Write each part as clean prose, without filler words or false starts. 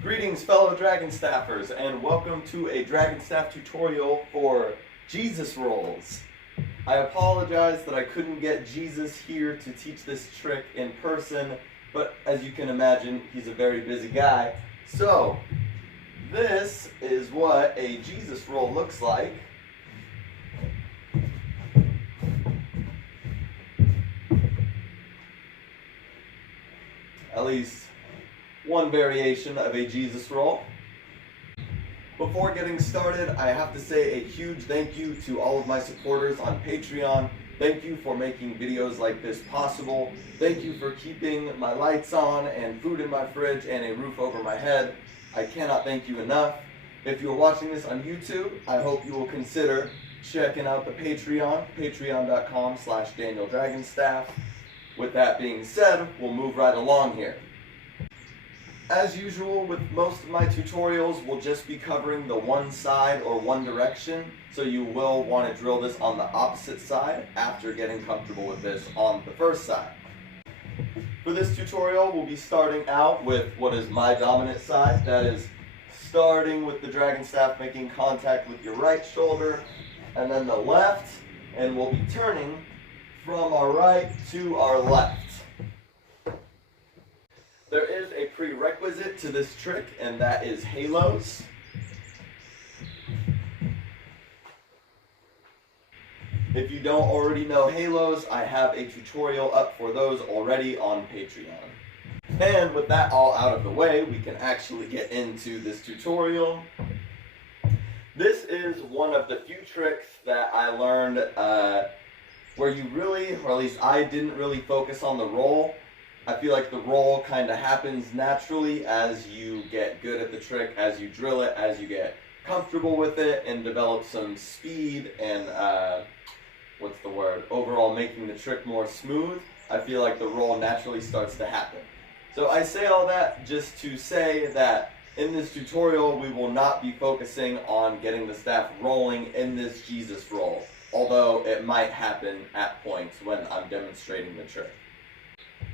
Greetings fellow Dragonstaffers, and welcome to a Dragonstaff tutorial for Jesus rolls. I apologize that I couldn't get Jesus here to teach this trick in person, but as you can imagine, he's a very busy guy. So, this is what a Jesus roll looks like. At least one variation of a Jesus roll. Before getting started, I have to say a huge thank you to all of my supporters on Patreon. Thank you for making videos like this possible. Thank you for keeping my lights on and food in my fridge and a roof over my head. I cannot thank you enough. If you're watching this on YouTube, I hope you will consider checking out the Patreon, patreon.com/DanielDragonstaff. With that being said, we'll move right along here. As usual with most of my tutorials, we'll just be covering the one side or one direction, so you will want to drill this on the opposite side after getting comfortable with this on the first side. For this tutorial, we'll be starting out with what is my dominant side, that is starting with the Dragonstaff making contact with your right shoulder, and then the left, and we'll be turning from our right to our left. There is a prerequisite to this trick, and that is halos. If you don't already know halos, I have a tutorial up for those already on Patreon. And with that all out of the way, we can actually get into this tutorial. This is one of the few tricks that I learned where you really, or at least I didn't really focus on the roll. I feel like the roll kind of happens naturally as you get good at the trick, as you drill it, as you get comfortable with it and develop some speed and, overall making the trick more smooth. I feel like the roll naturally starts to happen. So I say all that just to say that in this tutorial we will not be focusing on getting the staff rolling in this Jesus roll, although it might happen at points when I'm demonstrating the trick.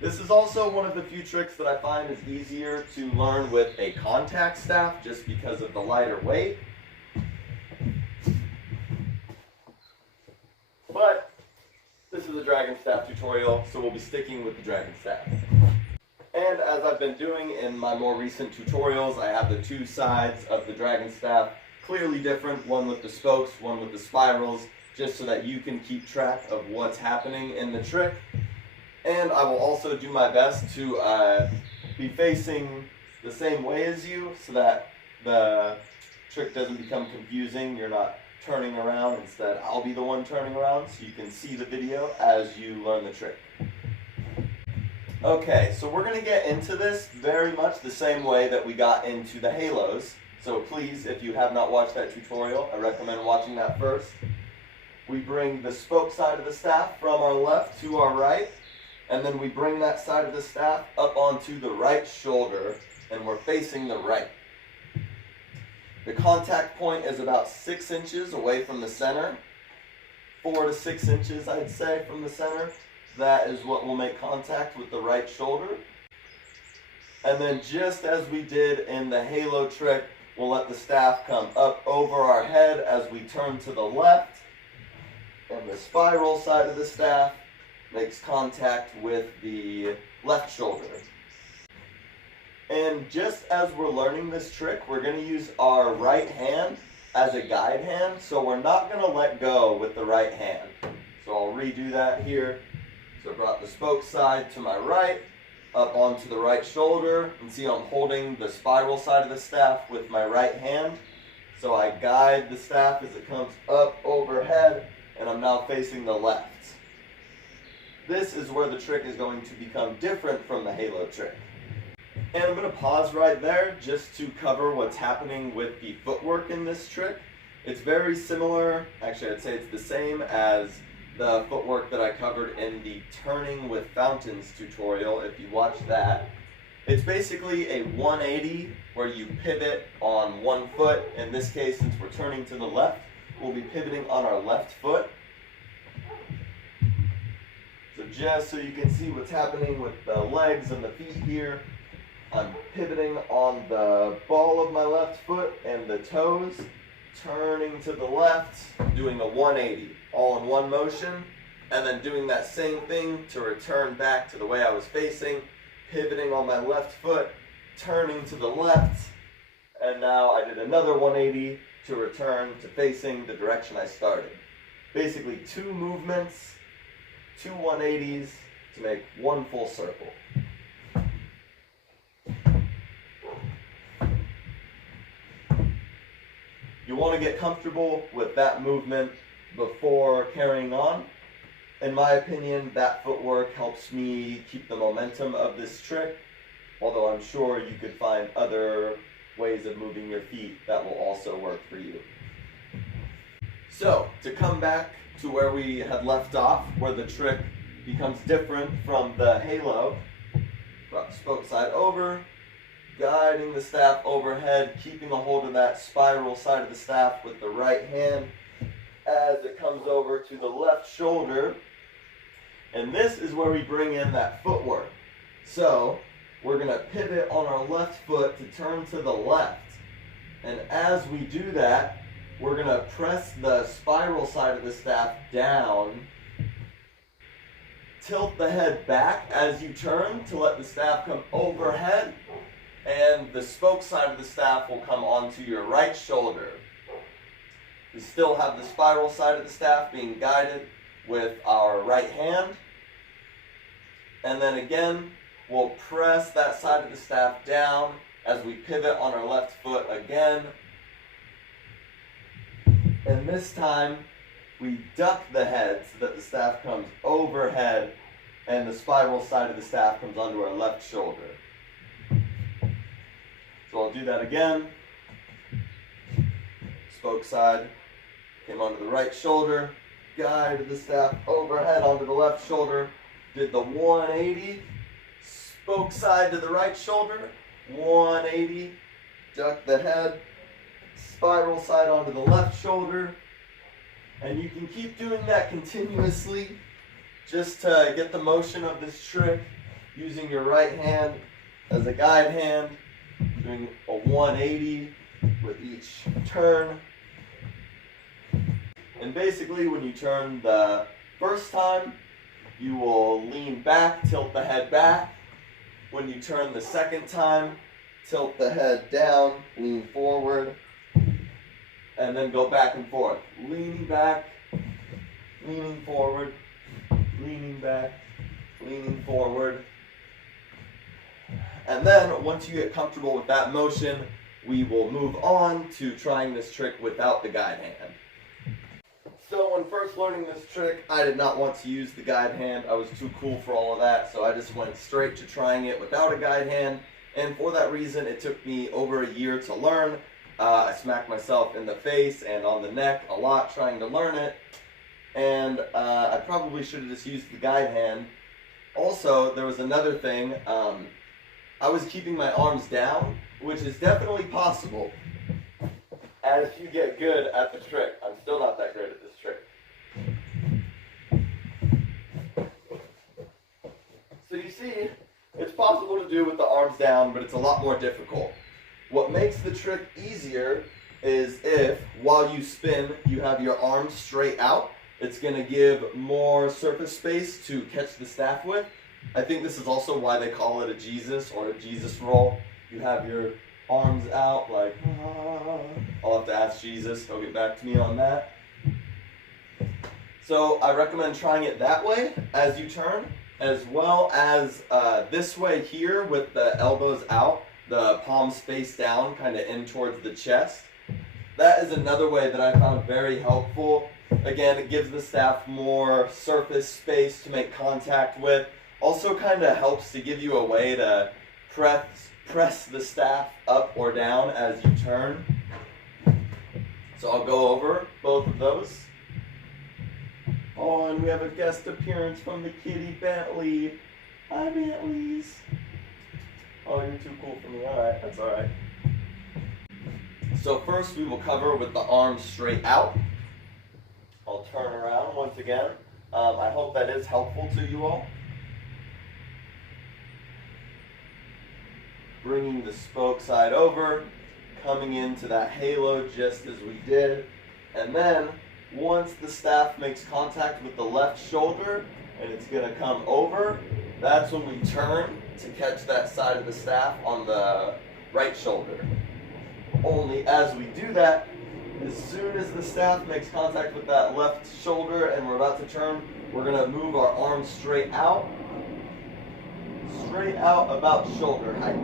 This is also one of the few tricks that I find is easier to learn with a contact staff just because of the lighter weight. But this is a Dragonstaff tutorial, so we'll be sticking with the Dragonstaff. And as I've been doing in my more recent tutorials, I have the two sides of the Dragonstaff clearly different, one with the spokes, one with the spirals, just so that you can keep track of what's happening in the trick. And I will also do my best to be facing the same way as you so that the trick doesn't become confusing. You're not turning around. Instead, I'll be the one turning around so you can see the video as you learn the trick. Okay, so we're going to get into this very much the same way that we got into the halos. So please, if you have not watched that tutorial, I recommend watching that first. We bring the spoke side of the staff from our left to our right. And then we bring that side of the staff up onto the right shoulder, and we're facing the right. The contact point is about 6 inches away from the center. 4 to 6 inches, I'd say, from the center. That is what will make contact with the right shoulder. And then just as we did in the halo trick, we'll let the staff come up over our head as we turn to the left. And the spiral side of the staff makes contact with the left shoulder. And just as we're learning this trick, we're going to use our right hand as a guide hand, so we're not going to let go with the right hand. So I'll redo that here. So I brought the spoke side to my right, up onto the right shoulder, and see I'm holding the spiral side of the staff with my right hand. So I guide the staff as it comes up overhead, and I'm now facing the left. This is where the trick is going to become different from the halo trick. And I'm going to pause right there just to cover what's happening with the footwork in this trick. It's very similar, actually I'd say it's the same as the footwork that I covered in the turning with fountains tutorial, if you watch that. It's basically a 180 where you pivot on one foot. In this case, since we're turning to the left, we'll be pivoting on our left foot. So just so you can see what's happening with the legs and the feet here, I'm pivoting on the ball of my left foot and the toes, turning to the left, doing a 180, all in one motion, and then doing that same thing to return back to the way I was facing, pivoting on my left foot, turning to the left, and now I did another 180 to return to facing the direction I started. Basically 2 movements, 2 180s to make one full circle. You want to get comfortable with that movement before carrying on. In my opinion, that footwork helps me keep the momentum of this trick, although I'm sure you could find other ways of moving your feet that will also work for you. So, to come back to where we had left off, where the trick becomes different from the halo, brought the spoke side over, guiding the staff overhead, keeping a hold of that spiral side of the staff with the right hand as it comes over to the left shoulder. And this is where we bring in that footwork. So we're going to pivot on our left foot to turn to the left. And as we do that, we're going to press the spiral side of the staff down, tilt the head back as you turn to let the staff come overhead, and the spoke side of the staff will come onto your right shoulder. We still have the spiral side of the staff being guided with our right hand. And then again, we'll press that side of the staff down as we pivot on our left foot again. And this time, we duck the head so that the staff comes overhead and the spiral side of the staff comes onto our left shoulder. So I'll do that again. Spoke side came onto the right shoulder, guided the staff overhead onto the left shoulder, did the 180, spoke side to the right shoulder, 180, duck the head, spiral side onto the left shoulder, and you can keep doing that continuously just to get the motion of this trick using your right hand as a guide hand, doing a 180 with each turn. And basically when you turn the first time, you will lean back, tilt the head back. When you turn the second time, tilt the head down, lean forward, and then go back and forth. Leaning back, leaning forward, leaning back, leaning forward. And then once you get comfortable with that motion, we will move on to trying this trick without the guide hand. So when first learning this trick, I did not want to use the guide hand. I was too cool for all of that, so I just went straight to trying it without a guide hand. And for that reason, it took me over a year to learn. I smacked myself in the face and on the neck a lot trying to learn it. And I probably should have just used the guide hand. Also, there was another thing. I was keeping my arms down, which is definitely possible as you get good at the trick. I'm still not that great at this trick. So you see, it's possible to do with the arms down, but it's a lot more difficult. What makes the trick easier is if, while you spin, you have your arms straight out. It's going to give more surface space to catch the staff with. I think this is also why they call it a Jesus or a Jesus roll. You have your arms out like, ah. I'll have to ask Jesus, he'll get back to me on that. So I recommend trying it that way as you turn, as well as this way here with the elbows out, the palms face down, kind of in towards the chest. That is another way that I found very helpful. Again, it gives the staff more surface space to make contact with. Also kind of helps to give you a way to press the staff up or down as you turn. So I'll go over both of those. Oh, and we have a guest appearance from the kitty Bentley. Hi, Bentleys. Oh, you're too cool for me. Alright, that's alright. So first we will cover with the arms straight out. I'll turn around once again. I hope that is helpful to you all. Bringing the spoke side over, coming into that halo just as we did. And then, once the staff makes contact with the left shoulder, and it's going to come over, that's when we turn to catch that side of the staff on the right shoulder. Only as we do that, as soon as the staff makes contact with that left shoulder and we're about to turn, we're going to move our arms straight out about shoulder height.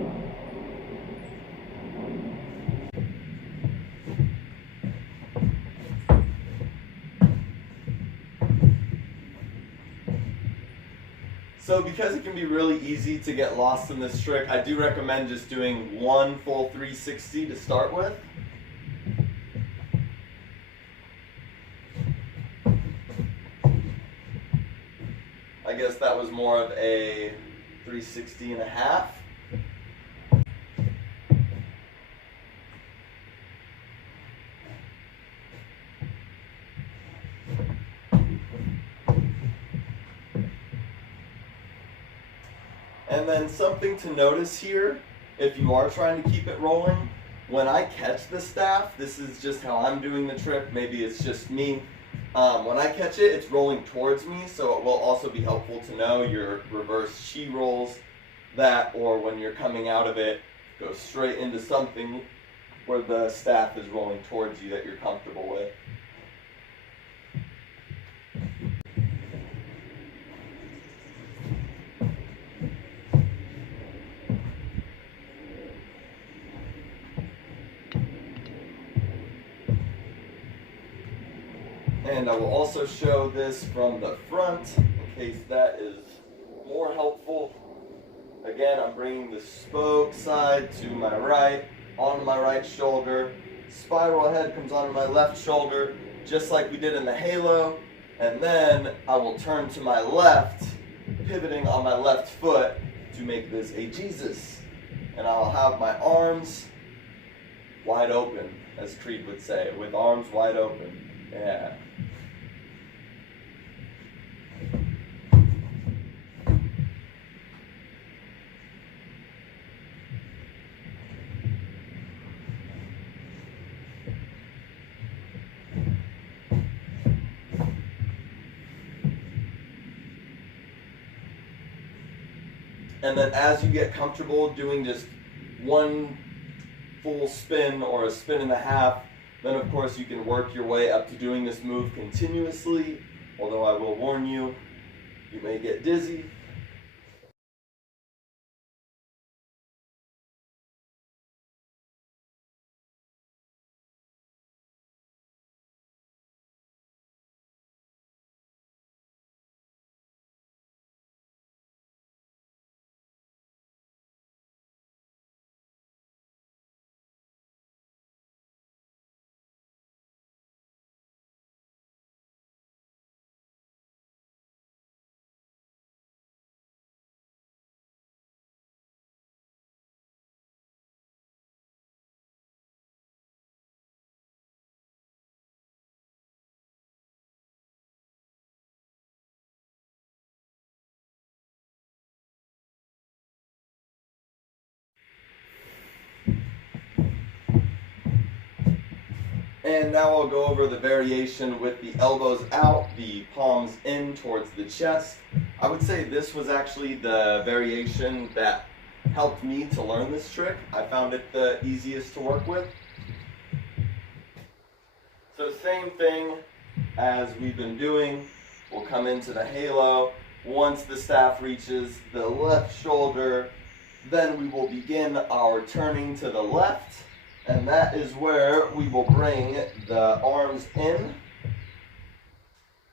So because it can be really easy to get lost in this trick, I do recommend just doing one full 360 to start with. I guess that was more of a 360 and a half. And then something to notice here, if you are trying to keep it rolling, when I catch the staff, this is just how I'm doing the trick, maybe it's just me. When I catch it, it's rolling towards me, so it will also be helpful to know your reverse chi rolls that, or when you're coming out of it, go straight into something where the staff is rolling towards you that you're comfortable with. And I will also show this from the front in case that is more helpful. Again, I'm bringing the spoke side to my right, onto my right shoulder. Spiral head comes onto my left shoulder, just like we did in the halo. And then I will turn to my left, pivoting on my left foot to make this a Jesus. And I'll have my arms wide open, as Creed would say, with arms wide open. Yeah. And then as you get comfortable doing just one full spin or a spin and a half, then of course you can work your way up to doing this move continuously, although I will warn you, you may get dizzy. And now I'll go over the variation with the elbows out, the palms in towards the chest. I would say this was actually the variation that helped me to learn this trick. I found it the easiest to work with. So same thing as we've been doing. We'll come into the halo. Once the staff reaches the left shoulder, then we will begin our turning to the left. And that is where we will bring the arms in,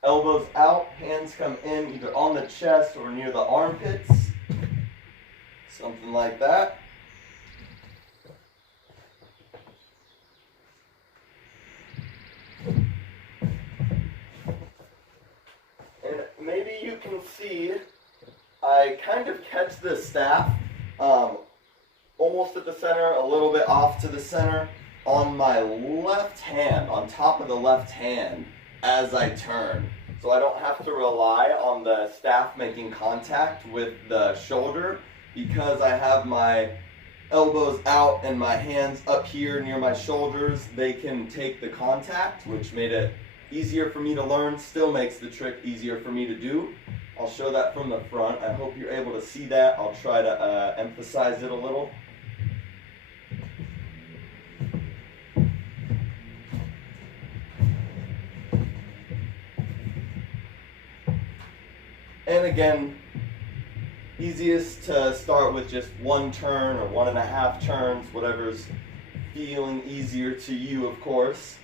elbows out, hands come in either on the chest or near the armpits, something like that. And maybe you can see, I kind of catch the staff almost at the center, a little bit off to the center, on my left hand, on top of the left hand. as I turn. So I don't have to rely on the staff making contact with the shoulder because I have my elbows out and my hands up here near my shoulders. They can take the contact, which made it easier for me to learn, still makes the trick easier for me to do. I'll show that from the front. I hope you're able to see that. I'll try to emphasize it a little. And again, easiest to start with just one turn or 1.5 turns, whatever's feeling easier to you, of course.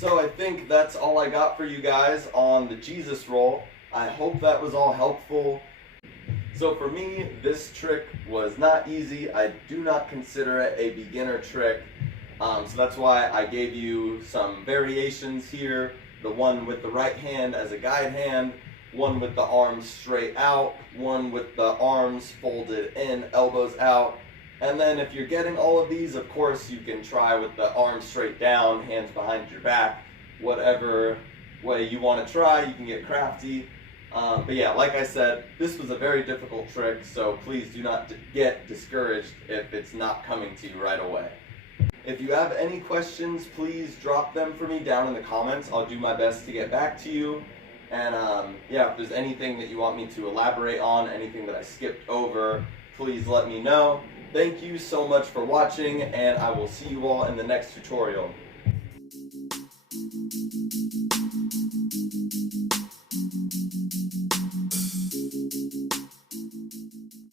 So I think that's all I got for you guys on the Jesus roll. I hope that was all helpful. So for me, this trick was not easy. I do not consider it a beginner trick. So that's why I gave you some variations here. The one with the right hand as a guide hand, one with the arms straight out, one with the arms folded in, elbows out. And then if you're getting all of these, of course, you can try with the arms straight down, hands behind your back. Whatever way you want to try, you can get crafty. But yeah, like I said, this was a very difficult trick, so please do not get discouraged if it's not coming to you right away. If you have any questions, please drop them for me down in the comments. I'll do my best to get back to you. And yeah, if there's anything that you want me to elaborate on, anything that I skipped over, please let me know. Thank you so much for watching, and I will see you all in the next tutorial.